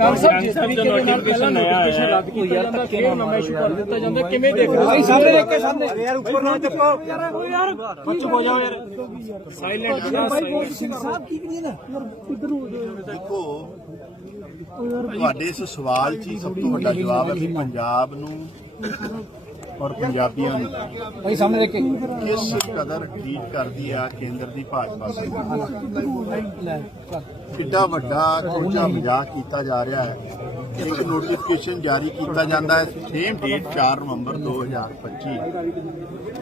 ਸਾਹਿਬ ਜਿਸ ਤਰੀਕੇ ਦੇ ਨਾਲ ਪਹਿਲਾਂ ਨੋਟੀਫਿਕੇਸ਼ਨ ਰੱਦ ਕੀਤਾ ਜਾਂਦਾ ਫਿਰ ਨਵਾਂ ਇਸ਼ੂ ਕਰ ਦਿੱਤਾ ਜਾਂਦਾ। ਕਿਵੇਂ ਦੇਖ? ਰਹੇ ਹੋ ਸਾਹਮਣੇ ਦੇਖ। ਕੇ ਸਾਹਮਣੇ। ਯਾਰ ਉੱਪਰ ਨਾ ਚੱਕੋ। ਯਾਰ ਯਾਰ। ਚੁੱਪ ਹੋ ਜਾਓ ਯਾਰ। ਸਾਇਲੈਂਟ ਸਾਹਿਬ ਕੀ ਕਰੀਏ ਨਾ। ਯਾਰ ਇੱਧਰ ਹੋ ਜਾਓ ਦੇਖੋ ਤੁਹਾਡੇ ਇਸ ਸਵਾਲ 'ਚ ਹੀ ਸਭ ਤੋਂ ਵੱਡਾ ਜਵਾਬ ਹੈ ਕਿ ਪੰਜਾਬ ਨੂੰ ਔਰ ਪੰਜਾਬੀਆਂ ਨੂੰ ਭਾਈ ਸਾਹਮਣੇ ਦੇਖ। ਕੇ ਕਿਸ ਕਦਰ ਟ੍ਰੀਟ ਕਰਦੀ ਆ ਕੇਂਦਰ ਦੀ ਭਾਜਪਾ ਸਰਕਾਰ? ਕਿੱਡਾ ਵੱਡਾ ਕੋਚਾ ਮਜ਼ਾਕ ਕੀਤਾ ਜਾ ਰਿਹਾ ਹੈ। ਇੱਕ ਨੋਟੀਫਿਕੇਸ਼ਨ ਜਾਰੀ ਕੀਤਾ ਜਾਂਦਾ ਹੈ। ਸੇਮ ਡੇਟ 4 ਨਵੰਬਰ 2025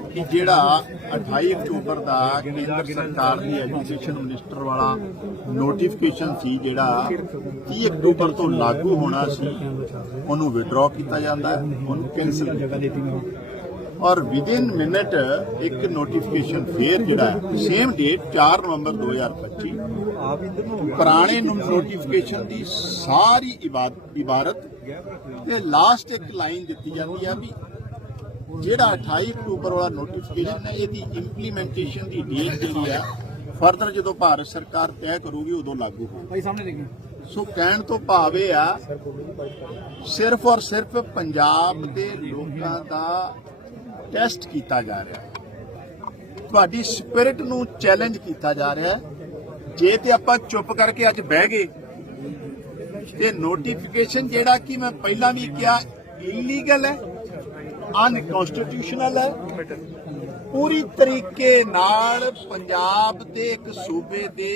ਕਿ ਜਿਹੜਾ 28 ਅਕਤੂਬਰ ਦਾ ਕੇਂਦਰ ਸਰਕਾਰ ਦੀ ਐਜੂਕੇਸ਼ਨ ਮਿਨਿਸਟਰ ਵਾਲਾ ਨੋਟੀਫਿਕੇਸ਼ਨ ਸੀ, ਜਿਹੜਾ 30 ਅਕਤੂਬਰ ਤੋਂ ਲਾਗੂ ਹੋਣਾ ਸੀ, ਉਹਨੂੰ ਵਿਡਰਾਅ ਕੀਤਾ ਜਾਂਦਾ ਹੈ, ਉਹਨੂੰ ਕੈਂਸਲ ਕੀਤਾ ਜਾਂਦਾ ਔਰ ਵਿਦਿਨ ਮਿੰਟ ਇੱਕ ਨੋਟੀਫਿਕੇਸ਼ਨ ਫੇਰ ਜਿਹੜਾ ਹੈ ਸੇਮ ਡੇਟ 4 ਨਵੰਬਰ 2025 ਪੁਰਾਣੇ ਨੋਟੀਫਿਕੇਸ਼ਨ ਦੀ ਸਾਰੀ ਇਬਾਰਤ ਤੇ ਲਾਸਟ ਇੱਕ ਲਾਈਨ ਦਿੱਤੀ ਜਾਂਦੀ ਹੈ ਵੀ ਜਿਹੜਾ 28 ਅਕਤੂਬਰ ਵਾਲਾ ਨੋਟੀਫਿਕੇਸ਼ਨ ਹੈ ਇਹਦੀ ਇੰਪਲੀਮੈਂਟੇਸ਼ਨ ਦੀ ਡੇਟ ਜਿਹੜੀ ਹੈ ਫਰਦਰ ਜਦੋਂ ਭਾਰਤ ਸਰਕਾਰ ਤੈਅ ਕਰੂਗੀ ਉਦੋਂ ਲਾਗੂ ਹੋਊ। ਭਾਈ ਸਾਹਮਣੇ ਦੇਖੀ। ਸੋ ਕਹਿਣ ਤੋਂ ਭਾਵ ਇਹ ਆ ਸਿਰਫ ਔਰ ਸਿਰਫ ਪੰਜਾਬ ਦੇ ਲੋਕਾਂ ਦਾ ਟੈਸਟ ਕੀਤਾ ਜਾ ਰਿਹਾ ਤੁਹਾਡੀ ਸਪਿਰਿਟ ਨੂੰ ਚੈਲੰਜ ਕੀਤਾ ਜਾ ਰਿਹਾ ਜੇ ਤੇ ਆਪਾਂ ਚੁੱਪ ਕਰਕੇ ਅੱਜ ਬਹਿ ਗਏ ਤੇ ਨੋਟੀਫਿਕੇਸ਼ਨ ਜਿਹੜਾ ਕਿ ਮੈਂ ਪਹਿਲਾਂ ਵੀ ਕਿਹਾ ਇਲੀਗਲ ਹੈ। ਅਨਕਨਸਟੀਟਿਊਸ਼ਨਲ ਹੈ। ਪੂਰੀ ਤਰੀਕੇ ਨਾਲ ਪੰਜਾਬ ਦੇ ਇੱਕ ਸੂਬੇ ਦੇ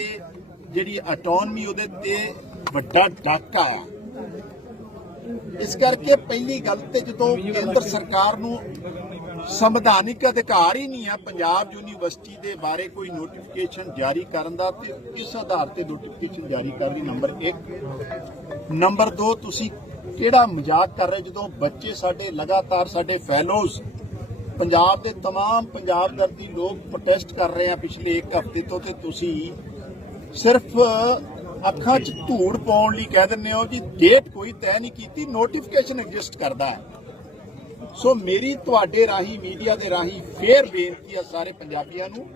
ਜਿਹੜੀ ਆਟੋਨਮੀ ਉਹਦੇ ਤੇ ਵੱਡਾ ਡਾਕਾ ਆ। ਇਸ ਕਰਕੇ ਪਹਿਲੀ ਗੱਲ ਤੇ ਜਦੋਂ ਕੇਂਦਰ ਸਰਕਾਰ ਨੂੰ ਸੰਵਿਧਾਨਿਕ ਅਧਿਕਾਰ ਹੀ ਨਹੀਂ ਆ ਪੰਜਾਬ ਯੂਨੀਵਰਸਿਟੀ ਦੇ ਬਾਰੇ ਕੋਈ ਨੋਟੀਫਿਕੇਸ਼ਨ ਜਾਰੀ ਕਰਨ ਦਾ ਤੇ ਇਸ ਆਧਾਰ ਤੇ ਨੋਟੀਫਿਕੇਸ਼ਨ ਜਾਰੀ ਕਰਨ ਦੀ ਨੰਬਰ 1 ਨੰਬਰ 2 ਤੁਸੀਂ ਕਿਹੜਾ ਮਜ਼ਾਕ ਕਰ ਰਹੇ ਜਦੋਂ ਬੱਚੇ ਸਾਡੇ ਲਗਾਤਾਰ ਸਾਡੇ ਫੈਲੋਜ਼ ਪੰਜਾਬ ਦੇ तमाम ਪੰਜਾਬ ਦਰਦੀ ਲੋਕ ਪ੍ਰੋਟੈਸਟ ਕਰ ਰਹੇ ਆ ਪਿਛਲੇ 1 ਹਫ਼ਤੇ ਤੋਂ ਤੇ ਤੁਸੀਂ ਸਿਰਫ ਅੱਖਾਂ 'ਚ ਧੂੜ ਪਾਉਣ ਲਈ ਕਹਿ ਦਿੰਦੇ ਹੋ ਜੀ ਡੇਟ ਕੋਈ ਤੈਅ ਨਹੀਂ ਕੀਤੀ ਨੋਟੀਫਿਕੇਸ਼ਨ ਐਗਜ਼ਿਸਟ ਕਰਦਾ ਹੈ ਸੋ ਮੇਰੀ ਤੁਹਾਡੇ ਰਾਹੀਂ ਮੀਡੀਆ ਦੇ ਰਾਹੀਂ ਫੇਰ ਬੇਨਤੀ ਹੈ ਸਾਰੇ ਪੰਜਾਬੀਆਂ ਨੂੰ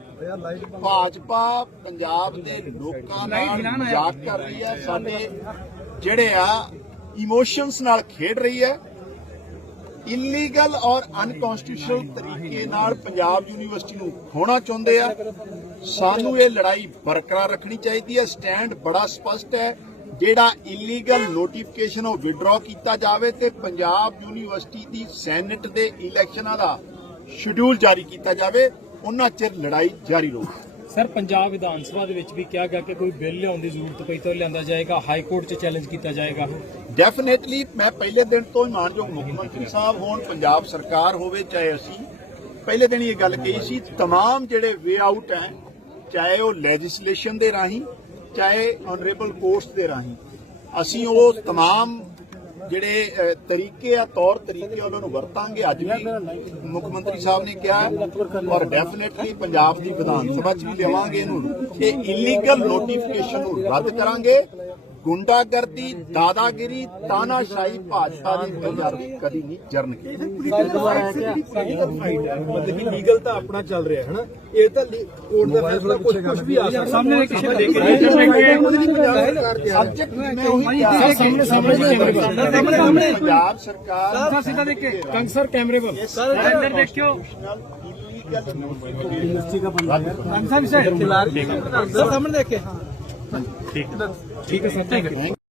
ਭਾਜਪਾ ਪੰਜਾਬ ਦੇ ਲੋਕਾਂ ਨਾਲ ਮਜ਼ਾਕ ਕਰ ਰਹੀ ਹੈ ਸਾਡੇ ਜਿਹੜੇ ਆ ਇਮੋਸ਼ਨਸ ਨਾਲ ਖੇਡ ਰਹੀ ਹੈ। ਇਲੀਗਲ ਔਰ ਅਨਕਨਸਟੀਟਿਊਸ਼ਨਲ ਤਰੀਕੇ ਨਾਲ ਪੰਜਾਬ ਯੂਨੀਵਰਸਿਟੀ ਨੂੰ ਖੋਣਾ ਚਾਹੁੰਦੇ ਆ। ਸਾਨੂੰ ਇਹ ਲੜਾਈ ਬਰਕਰਾਰ ਰੱਖਣੀ ਚਾਹੀਦੀ ਹੈ। ਸਟੈਂਡ ਬੜਾ ਸਪਸ਼ਟ ਹੈ। ਜਿਹੜਾ ਇਲੀਗਲ ਨੋਟੀਫਿਕੇਸ਼ਨ ਉਹ ਵਿਡਰਾਅ ਕੀਤਾ ਜਾਵੇ ਤੇ ਪੰਜਾਬ ਯੂਨੀਵਰਸਿਟੀ ਦੀ ਸੈਨੇਟ ਦੇ ਇਲੈਕਸ਼ਨਾਂ ਦਾ ਸ਼ਡਿਊਲ ਜਾਰੀ ਕੀਤਾ ਜਾਵੇ। ਉਹਨਾਂ ਚਿਰ ਲੜਾਈ ਜਾਰੀ ਰਹੂਗੀ ਸਰ ਪੰਜਾਬ ਵਿਧਾਨ ਸਭਾ ਦੇ ਵਿੱਚ ਵੀ ਕਿਹਾ ਗਿਆ ਕਿ ਕੋਈ ਬਿੱਲ ਲਿਆਉਣ ਦੀ ਜ਼ਰੂਰਤ ਪਈ ਤਾਂ ਉਹ ਲਿਆਂਦਾ ਜਾਏਗਾ ਹਾਈ ਕੋਰਟ 'ਚ ਚੈਲੰਜ ਕੀਤਾ ਜਾਏਗਾ ਡੈਫੀਨੇਟਲੀ ਮੈਂ ਪਹਿਲੇ ਦਿਨ ਤੋਂ ਹੀ ਮਾਨਯੋਗ ਮੁੱਖ ਮੰਤਰੀ ਸਾਹਿਬ ਹੋਣ ਪੰਜਾਬ ਸਰਕਾਰ ਹੋਵੇ ਚਾਹੇ ਅਸੀਂ ਪਹਿਲੇ ਦਿਨ ਹੀ ਇਹ ਗੱਲ ਕਹੀ ਸੀ तमाम ਜਿਹੜੇ ਵੇ ਆਊਟ ਹੈ ਚਾਹੇ ਉਹ ਲੈਜਿਸਲੇਸ਼ਨ ਦੇ ਰਾਹੀਂ ਚਾਹੇ ਆਨਰੇਬਲ ਕੋਰਟਸ ਦੇ ਰਾਹੀਂ ਅਸੀਂ ਉਹ तमाम ਜਿਹੜੇ ਤਰੀਕੇ ਆ, ਤੌਰ ਤਰੀਕੇ ਉਹਨਾਂ ਨੂੰ ਵਰਤਾਂਗੇ। ਅੱਜ ਵੀ ਮੁੱਖ ਮੰਤਰੀ ਸਾਹਿਬ ਨੇ ਕਿਹਾ ਔਰ ਡੈਫੀਨੇਟਲੀ ਪੰਜਾਬ ਦੀ ਵਿਧਾਨ ਸਭਾ 'ਚ ਵੀ ਲਿਆਵਾਂਗੇ ਇਹਨੂੰ। ਇਹ ਇਲੀਗਲ ਨੋਟੀਫਿਕੇਸ਼ਨ ਨੂੰ ਰੱਦ ਕਰਾਂਗੇ। ਗੁੰਡਾਗਰਦੀ ਦਾਦਾਗਿਰੀ ਤਾਨਾਸ਼ਾਹੀ ਭਾਜਪਾ ਦੀ ਪੰਜਾਬੀ ਕਦੀ ਨਹੀਂ ਜਰਨ ਕੀ ਮਤਲਬ ਕਿ ਲੀਗਲ ਤਾਂ ਆਪਣਾ ਚੱਲ ਰਿਹਾ ਹੈ ਨਾ। ਇਹ ਤਾਂ ਕੋਰਟ ਦਾ ਫੈਸਲਾ ਕੁਝ ਕੁਝ ਵੀ ਆ ਸਕਦਾ। ਸਾਹਮਣੇ ਦੇਖ ਕੇ ਦੇਖ ਸਬਜੈਕਟ ਮੈਂ ਉਹੀ ਸਾਹਮਣੇ ਸਾਹਮਣੇ ਸਾਹਮਣੇ ਪੰਜਾਬ ਸਰਕਾਰ ਸਿੱਧਾ ਦੇਖ ਕੇ ਕੰਗ ਸਰ ਕੈਮਰੇ ਵੱਲ। ਅੰਦਰ ਦੇਖਿਓ। ਕੰਗ ਸਾਹਿਬ ਸਰ ਸਾਹਮਣੇ ਦੇਖ ਕੇ ਠੀਕ ਹੈ ਸਰ ਥੈਂਕ ਯੂ